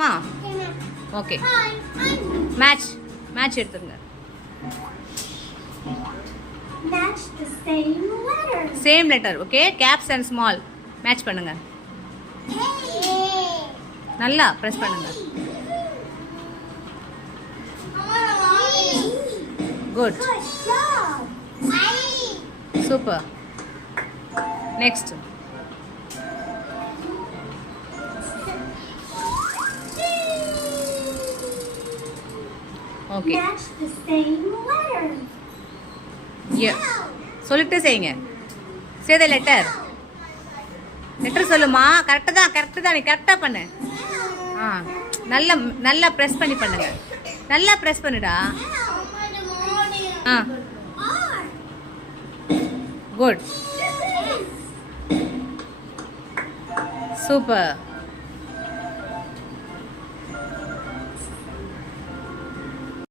மா okay match எடுத்துருங்க. Same letter. Okay, caps and small match பண்ணுங்க. நல்லா ப்ரெஸ் பண்ணுங்க. Good, super. நெக்ஸ்ட். ஓகே, சொல்லிட்டு செய்யுங்க. சே த லெட்டர். லெட்டர் சொல்லுமா. கரெக்டு தான் நீ கரெக்டாக பண்ணு. நல்லா நல்லா ப்ரெஸ் பண்ணி பண்ணுங்க. நல்லா ப்ரெஸ் பண்ணுடா. Good, super.